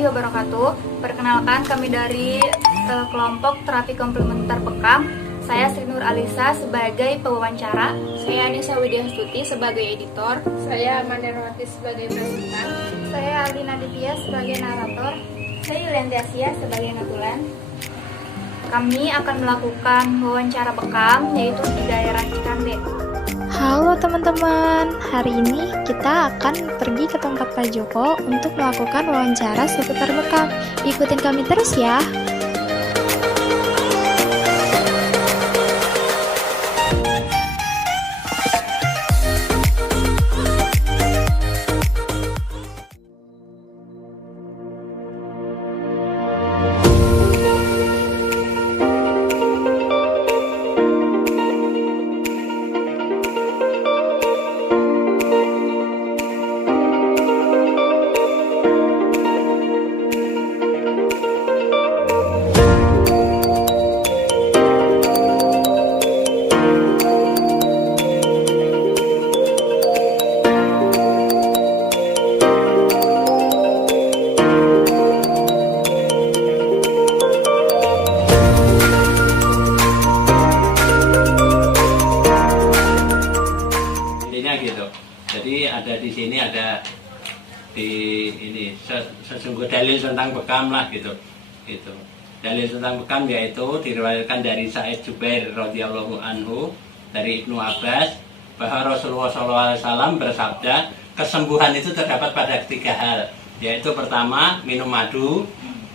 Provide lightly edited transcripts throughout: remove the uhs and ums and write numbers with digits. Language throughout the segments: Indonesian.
warahmatullahi wabarakatuh. Perkenalkan, kami dari kelompok terapi komplementer bekam. Saya Sri Nur Alisa sebagai pewawancara. Saya Anissa Widyastuti sebagai editor. Saya Manderwati sebagai presentan. Saya Alina Divya sebagai narator. Saya Yulianti Asia sebagai notulen. Kami akan melakukan wawancara bekam yaitu di daerah Cikande. Halo teman-teman, hari ini kita akan pergi ke tempat Pak Joko untuk melakukan wawancara seputar bekam. Ikutin kami terus ya. Gitu. Jadi ada di sini ada di ini sesungguh dalil tentang bekam lah gitu. Itu dalil tentang bekam yaitu diriwayatkan dari Sa'id Jubair radhiyallahu anhu dari Ibnu Abbas bahwa Rasulullah SAW bersabda, kesembuhan itu terdapat pada 3 hal, yaitu pertama minum madu,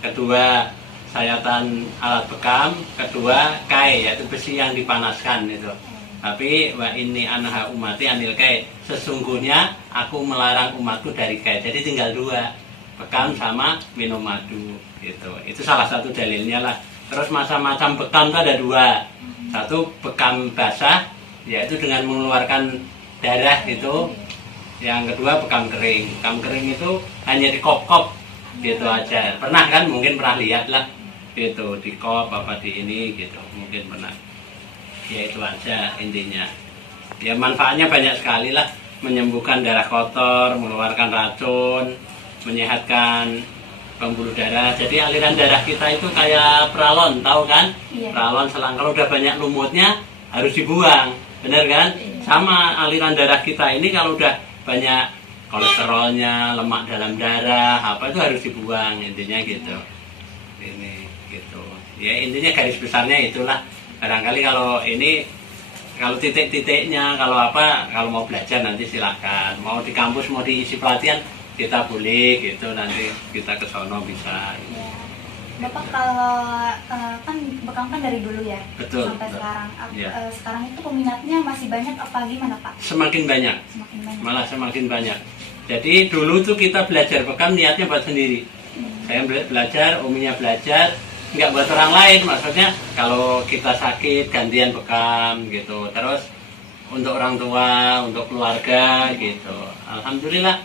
kedua sayatan alat bekam, kedua kai yaitu besi yang dipanaskan itu. Tapi wa ini anha umati anil kai, sesungguhnya aku melarang umatku dari kai. Jadi tinggal 2, bekam sama minum madu gitu. Itu salah satu dalilnya lah. Terus macam-macam bekam itu ada 2. Satu bekam basah, yaitu dengan mengeluarkan darah gitu. Yang kedua bekam kering. Bekam kering itu hanya di kop-kop gitu aja. Pernah kan? Mungkin pernah lihat lah gitu, di kop apa di ini gitu. Mungkin pernah. Ya itu aja intinya. Ya manfaatnya banyak sekali lah, menyembuhkan darah kotor, mengeluarkan racun, menyehatkan pembuluh darah. Jadi aliran darah kita itu kayak peralon, tahu kan? Iya. Peralon selang, kalau udah banyak lumutnya harus dibuang, bener kan? Iya. Sama aliran darah kita ini kalau udah banyak kolesterolnya, lemak dalam darah, apa itu harus dibuang, intinya gitu. Ini gitu. Ya intinya garis besarnya itulah. Barangkali kalau ini, kalau titik-titiknya, kalau apa, kalau mau belajar nanti silahkan. Mau di kampus, mau diisi pelatihan, kita boleh gitu, nanti kita ke sono bisa. Ya. Bapak kalau kan bekam kan dari dulu ya, betul, sampai betul. Sekarang. Ya. Sekarang itu peminatnya masih banyak apa gimana Pak? Semakin banyak. Semakin banyak. Malah semakin banyak. Jadi dulu tuh kita belajar bekam niatnya buat sendiri. Saya belajar, uminya belajar. Nggak buat orang lain, maksudnya kalau kita sakit gantian bekam gitu, terus untuk orang tua, untuk keluarga gitu. Alhamdulillah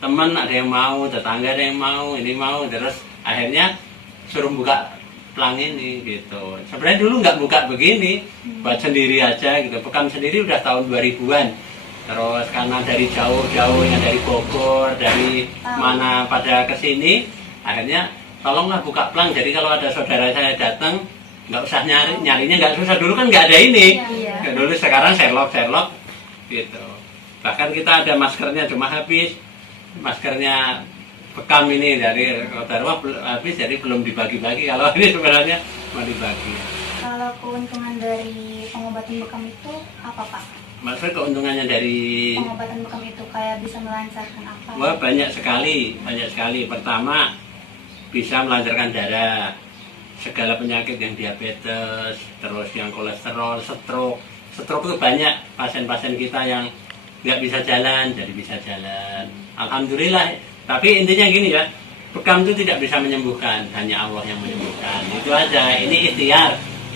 teman ada yang mau, tetangga ada yang mau, ini mau, terus akhirnya suruh buka plang ini gitu. Sebenarnya dulu nggak buka begini, buat sendiri aja gitu. Bekam sendiri udah tahun 2000-an. Terus karena dari jauh-jauh, yang dari Bogor, dari mana pada kesini, akhirnya tolonglah buka plang. Jadi kalau ada saudara saya datang, nggak usah nyarinya nggak susah. Dulu kan nggak ada ini. Iya. Dulu sekarang Sherlock gitu. Bahkan kita ada maskernya cuma habis. Maskernya bekam ini dari Darwah habis, jadi belum dibagi-bagi. Kalau ini sebenarnya mau dibagi. Kalau keuntungan dari pengobatan bekam itu apa Pak? Maksudnya keuntungannya dari pengobatan bekam itu kayak bisa melancarkan apa? Wah banyak sekali. Pertama bisa melancarkan darah, segala penyakit yang diabetes, terus yang kolesterol, stroke itu banyak pasien-pasien kita yang nggak bisa jalan, jadi bisa jalan. Alhamdulillah. Tapi intinya gini ya, bekam itu tidak bisa menyembuhkan, hanya Allah yang menyembuhkan. Itu aja. Ini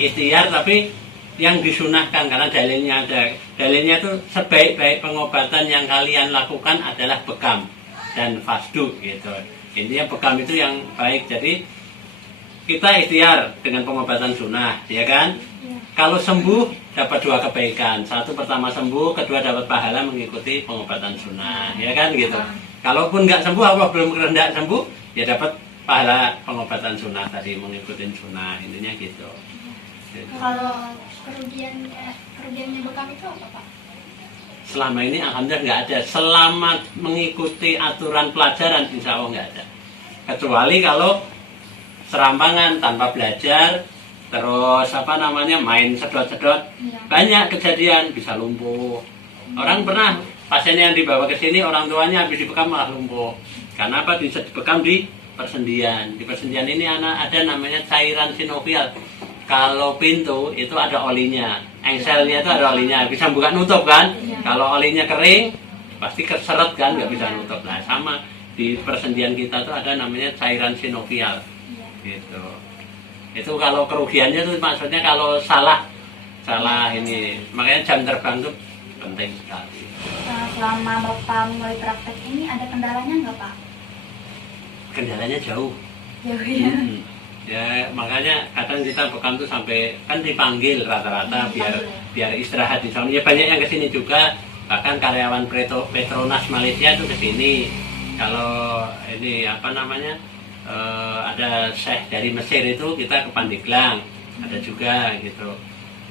ikhtiar tapi yang disunahkan, karena dalilnya ada. Dalilnya itu sebaik-baik pengobatan yang kalian lakukan adalah bekam dan fasdu gitu. Intinya bekam itu yang baik. Jadi kita ikhtiar dengan pengobatan sunnah, ya kan? Ya. Kalau sembuh dapat 2 kebaikan. 1 pertama sembuh, kedua dapat pahala mengikuti pengobatan sunnah, ya kan gitu. Kalaupun nggak sembuh, apa belum kerendak sembuh, ya dapat pahala pengobatan sunnah tadi, mengikuti sunnah, intinya gitu. Kalau kerugiannya bekam itu apa, Pak? Selama ini alhamdulillah nggak ada. Selama mengikuti aturan pelajaran, insya Allah nggak ada. Kecuali kalau serampangan tanpa belajar, terus main sedot-sedot, banyak kejadian bisa lumpuh. Orang pernah pasien yang dibawa ke sini, orang tuanya habis dibekam malah lumpuh. Karena apa? Dibekam di persendian. Di persendian ini ada namanya cairan sinovial. Kalau pintu itu ada olinya, engselnya itu ada olinya, bisa buka nutup kan? Kalau olinya kering, pasti keseret kan, nggak bisa nutup. Nah sama di persendian kita tuh ada namanya cairan sinovial, gitu. Itu kalau kerugiannya tuh maksudnya kalau salah ini, makanya jam terbang tuh penting sekali. Selama Bapak mulai praktek ini ada kendalanya nggak Pak? Kendalanya jauh. Jauh ya. Ya makanya kadang kita bekam tuh sampai kan dipanggil rata-rata biar istirahat di sana. Ya banyak yang kesini juga, bahkan karyawan Petronas Malaysia tuh kesini. Kalau ini ada Syekh dari Mesir itu kita ke Pandeglang, ada juga gitu.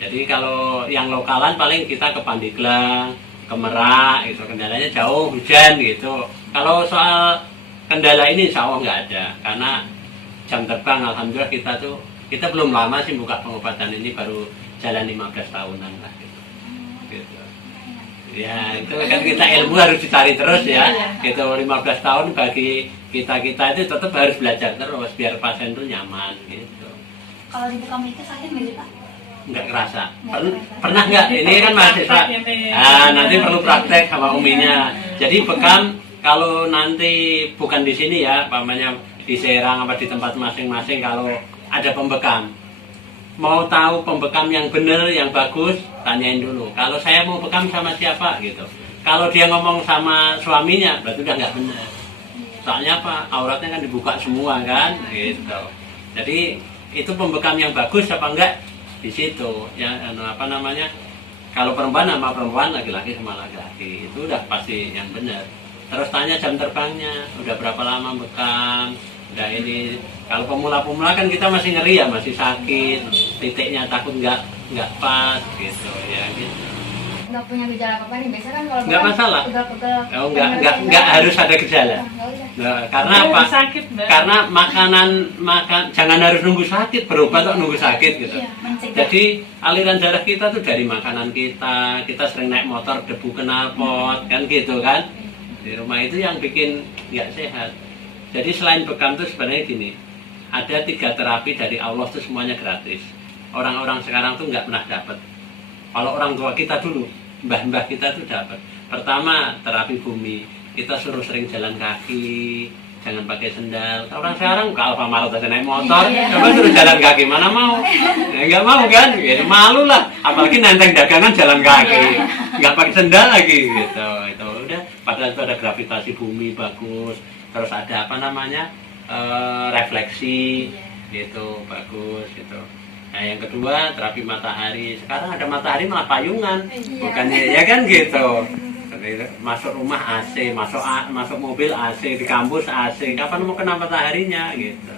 Jadi kalau yang lokalan paling kita ke Pandeglang, ke Merak gitu. Kendalanya jauh, hujan gitu. Kalau soal kendala ini insya Allah nggak ada, karena jam terbang alhamdulillah kita belum lama sih buka pengobatan ini, baru jalan 15 tahunan lah gitu. Ya itu kan kita ilmu harus dicari terus ya. Itu 15 tahun bagi kita itu tetap harus belajar terus biar pasien itu nyaman gitu. Kalau di bekam itu sakit nggak sih Pak? Nggak kerasa. Pernah nggak? Ini kan mahasiswa. Nanti perlu praktek sama uminya. Jadi bekam kalau nanti bukan di sini ya, pamannya di Serang apa di tempat masing-masing, kalau ada pembekam, mau tahu pembekam yang benar, yang bagus, tanyain dulu. Kalau saya mau bekam sama siapa gitu. Kalau dia ngomong sama suaminya, berarti udah nggak benar. Soalnya apa? Auratnya kan dibuka semua kan, gitu. Jadi itu pembekam yang bagus apa enggak di situ. Ya kalau perempuan sama perempuan, laki-laki sama laki-laki, itu udah pasti yang benar. Terus tanya jam terbangnya, udah berapa lama bekam. Udah ini, kalau pemula-pemula kan kita masih ngeri ya, masih sakit, titiknya takut nggak pas gitu ya gitu. Nggak punya gejala apa-apa nih, biasanya kan kalau Nggak masalah. pegel-pegel. Oh, nggak harus ada gejala. Nah, karena apa? Karena jangan harus nunggu sakit, berobat kok nunggu sakit gitu. Jadi aliran darah kita tuh dari makanan kita sering naik motor, debu knalpot kan gitu kan. Di rumah itu yang bikin nggak sehat. Jadi selain bekam tuh sebenarnya gini, ada 3 terapi dari Allah tuh semuanya gratis. Orang-orang sekarang tuh nggak pernah dapat. Kalau orang tua kita dulu, mbah-mbah kita tuh dapat. Pertama terapi bumi, kita suruh sering jalan kaki, jangan pakai sendal. Orang sekarang ke Alfamart aja naik motor, coba suruh jalan kaki, mana mau? Ya, nggak mau kan? Ya, malu lah. Apalagi nenteng dagangan jalan kaki, nggak pakai sendal lagi gitu. Itu udah. Padahal itu ada gravitasi bumi bagus. Terus ada refleksi gitu, bagus gitu. Nah yang kedua terapi matahari. Sekarang ada matahari malah payungan, bukannya ya kan gitu. Masuk rumah AC, masuk mobil AC, di kampus AC. Kapan mau kena mataharinya gitu.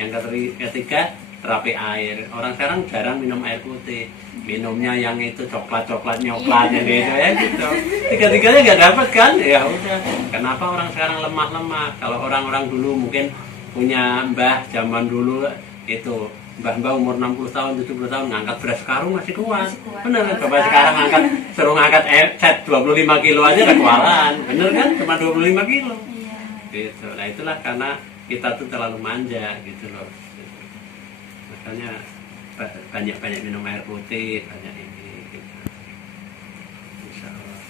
Yang ketiga terapi air. Orang sekarang jarang minum air putih, minumnya yang itu coklat nyoklatnya gitu ya gitu. Tiga-tiganya nggak dapat kan? Ya udah. Kenapa orang sekarang lemah? Kalau orang-orang dulu mungkin punya mbah zaman dulu itu, mbah-mbah umur 60 tahun, 70 tahun ngangkat beras karung masih kuat. Bener kan? Coba sekarang suruh ngangkat cat 25 kilo aja udah kewalahan. Bener kan? Cuma 25 kilo. Gitu. Nah itulah karena kita tuh terlalu manja gitu loh. Makanya banyak minum air putih, banyak ini gitu. Insya Allah.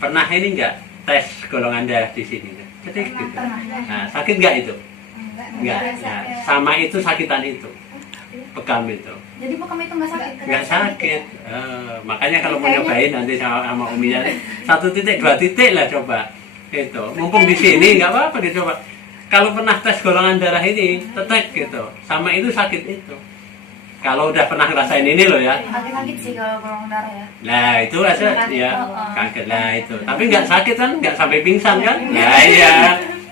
Pernah ini enggak tes golongan darah di sini? Jadi gitu. Nah, sakit enggak itu? Enggak. Nah, sama itu sakitan itu. Bekam itu. Jadi bekam itu nggak sakit? Nggak sakit. Makanya kalau mau nyobain nanti sama uminya 1 titik 2 titik lah coba. Itu. Mumpung di sini nggak apa-apa dicoba. Kalau pernah tes golongan darah ini, tetek gitu, sama itu sakit itu. kalau udah pernah ngerasain ini loh ya. Agak sakit sih kalau golongan darah ya. Nah itu aja Kaget, ya oh. kaget lah itu. Tapi nggak sakit kan, nggak sampai pingsan kan? Nah iya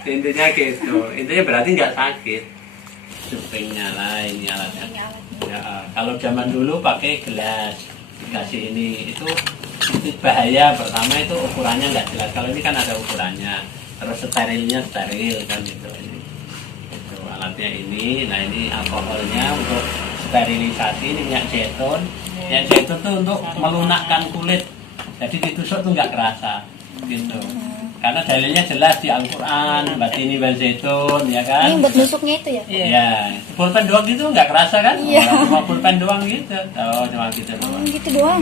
intinya gitu. Intinya berarti nggak sakit. Supingnya lah ini alatnya. Ya, kalau zaman dulu pakai gelas dikasih ini itu bahaya. Pertama itu ukurannya nggak jelas. Kalau ini kan ada ukurannya. Terus sterilnya steril kan gitu. Itu alatnya ini. Nah ini alkoholnya untuk sterilisasi, ini minyak zaitun. Minyak zaitun tuh untuk melunakkan kulit. Jadi ditusuk tuh nggak kerasa gitu. Karena dalilnya jelas di Al-Quran, batini wal zaitun, ya kan? Ini buat nusuknya itu ya? Iya, pulpen doang gitu nggak kerasa kan? Iya. Cuma pulpen doang gitu. Oh, cuma gitu doang. Gitu doang.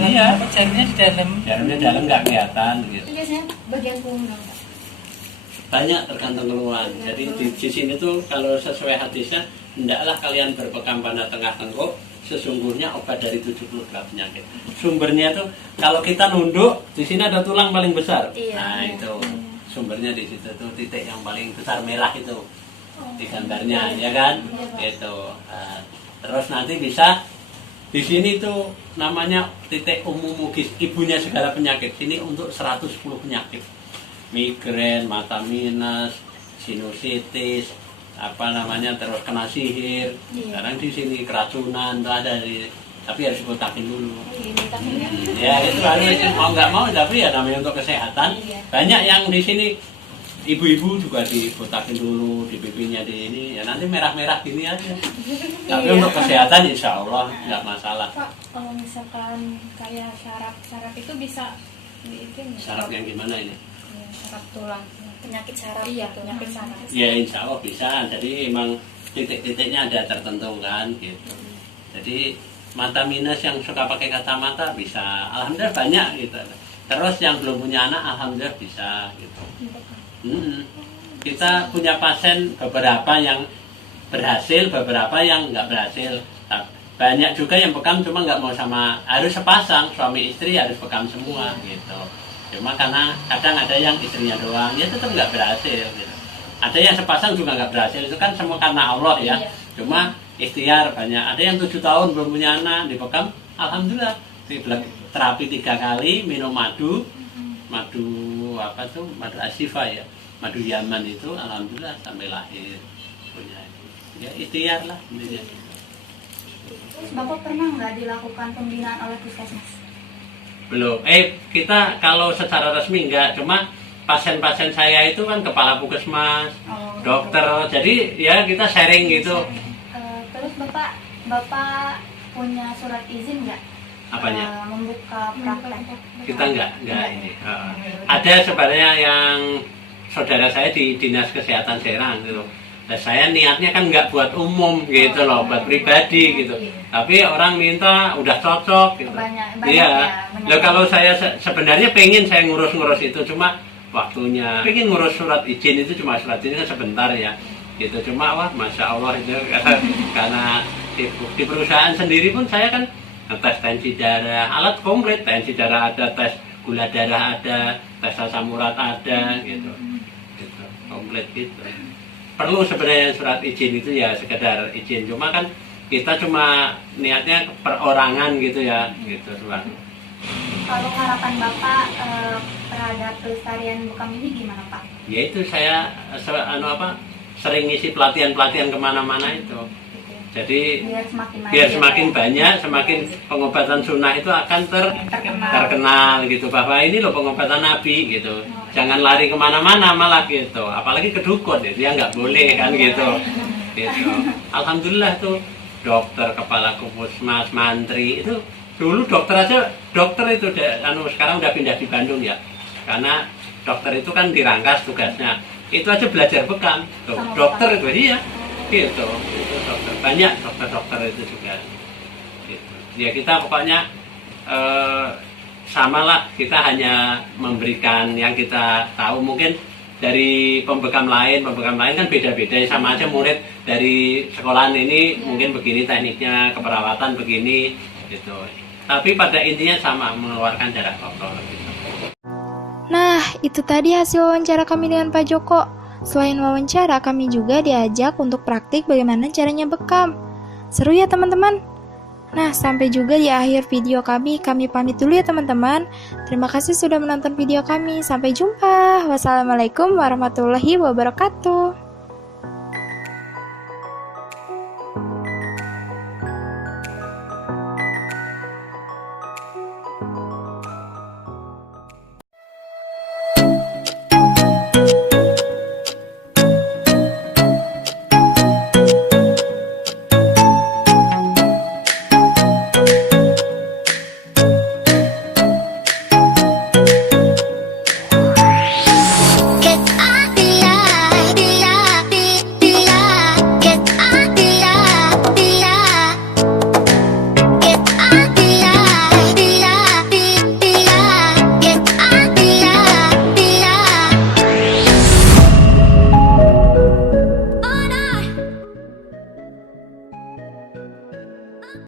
Iya. Jarumnya di dalam. Jarumnya dalam nggak kelihatan gitu. Itu biasanya bagian punggung. Banyak tergantung keluhan. Jadi di sini tuh kalau sesuai hadisnya, hendaklah kalian berpegang pada tengah tengkuk. Sesungguhnya obat dari 72 penyakit. Sumbernya tuh kalau kita nunduk, di sini ada tulang paling besar. Iya. Nah itu sumbernya di situ tuh titik yang paling besar merah itu di gambarnya, ya kan? Itu. Nah, terus nanti bisa di sini tuh namanya titik umumugis, ibunya segala penyakit. Sini untuk 110 penyakit. Migrain, mata minus, sinusitis, apa namanya, terus kena sihir. Sekarang di sini keracunan tuh ada tapi harus dibotakin dulu. Ya itu harus mau nggak mau, tapi ya namanya untuk kesehatan. Banyak yang di sini ibu-ibu juga dibotakin dulu di pipinya di ini, ya nanti merah-merah gini aja. Tapi untuk kesehatan insya Allah nggak masalah. Pak, kalau misalkan kayak saraf itu bisa diikin Saraf yang gimana ini? saraf tulang. Penyakit saraf. Iya, gitu. penyakit saraf. Ya insya Allah bisa. Jadi emang titik-titiknya ada tertentu kan gitu. Jadi mata minus yang suka pakai kacamata bisa, alhamdulillah banyak gitu. Terus yang belum punya anak alhamdulillah bisa gitu. Kita punya pasien beberapa yang berhasil, beberapa yang nggak berhasil. Banyak juga yang bekam cuma nggak mau sama, harus sepasang, suami istri harus bekam semua gitu. Cuma karena kadang ada yang istrinya doang, ya tetap nggak berhasil gitu. Ada yang sepasang juga nggak berhasil, itu kan semua karena Allah ya. Cuma ikhtiar banyak. Ada yang 7 tahun belum punya anak, dibekam, alhamdulillah. Terapi 3 kali, minum madu apa tuh, madu asifa ya, madu Yaman itu, alhamdulillah sampai lahir punya. Ya ikhtiar lah intinya. Terus Bapak pernah nggak dilakukan pembinaan oleh puskesmas? Belum. Kita kalau secara resmi enggak, cuma pasien-pasien saya itu kan kepala puskesmas, dokter, jadi ya kita sharing gitu. Terus Bapak punya surat izin nggak? Apanya? Membuka praktek. Kita enggak ini. Ada sebenarnya yang saudara saya di Dinas Kesehatan Serang gitu. Nah, saya niatnya kan nggak buat umum gitu loh, buat pribadi gitu. Tapi orang minta udah cocok gitu. Iya. Loh kalau saya sebenarnya pengen saya ngurus-ngurus itu, cuma waktunya. Pengen ngurus surat izin itu, cuma surat izin kan sebentar ya. Gitu, cuma wah masya Allah itu karena di perusahaan sendiri pun saya kan tes tensi darah, alat komplit, tensi darah ada, tes gula darah ada, tes asam urat ada gitu. Komplit gitu. Perlu sebenarnya surat izin itu ya sekedar izin, cuma kan kita cuma niatnya perorangan gitu ya gitu doang. Kalau harapan Bapak terhadap pelestarian bekam ini gimana Pak? Ya itu saya sering ngisi pelatihan-pelatihan kemana-mana itu. Jadi biar semakin banyak, semakin pengobatan sunnah itu akan terkenal gitu, bahwa ini loh pengobatan Nabi gitu. Jangan lari kemana-mana malah gitu, apalagi ke dukun gitu, ya nggak boleh kan gitu. Alhamdulillah tuh dokter, kepala puskesmas, mantri itu dulu dokter itu sekarang udah pindah di Bandung ya, karena dokter itu kan dirangkas tugasnya, itu aja belajar bekam, dokter itu iya. Gitu, itu dokter, banyak dokter itu juga gitu. Ya kita pokoknya samalah, kita hanya memberikan yang kita tahu. Mungkin dari pembekam lain kan beda-beda, sama aja murid dari sekolahan ini mungkin begini tekniknya, keperawatan begini gitu, tapi pada intinya sama, mengeluarkan darah kotor gitu. Nah, itu tadi hasil wawancara kami dengan Pak Joko. Selain wawancara, kami juga diajak untuk praktik bagaimana caranya bekam. Seru ya teman-teman? Nah, sampai juga di akhir video kami. Kami pamit dulu ya teman-teman. Terima kasih sudah menonton video kami. Sampai jumpa. Wassalamualaikum warahmatullahi wabarakatuh.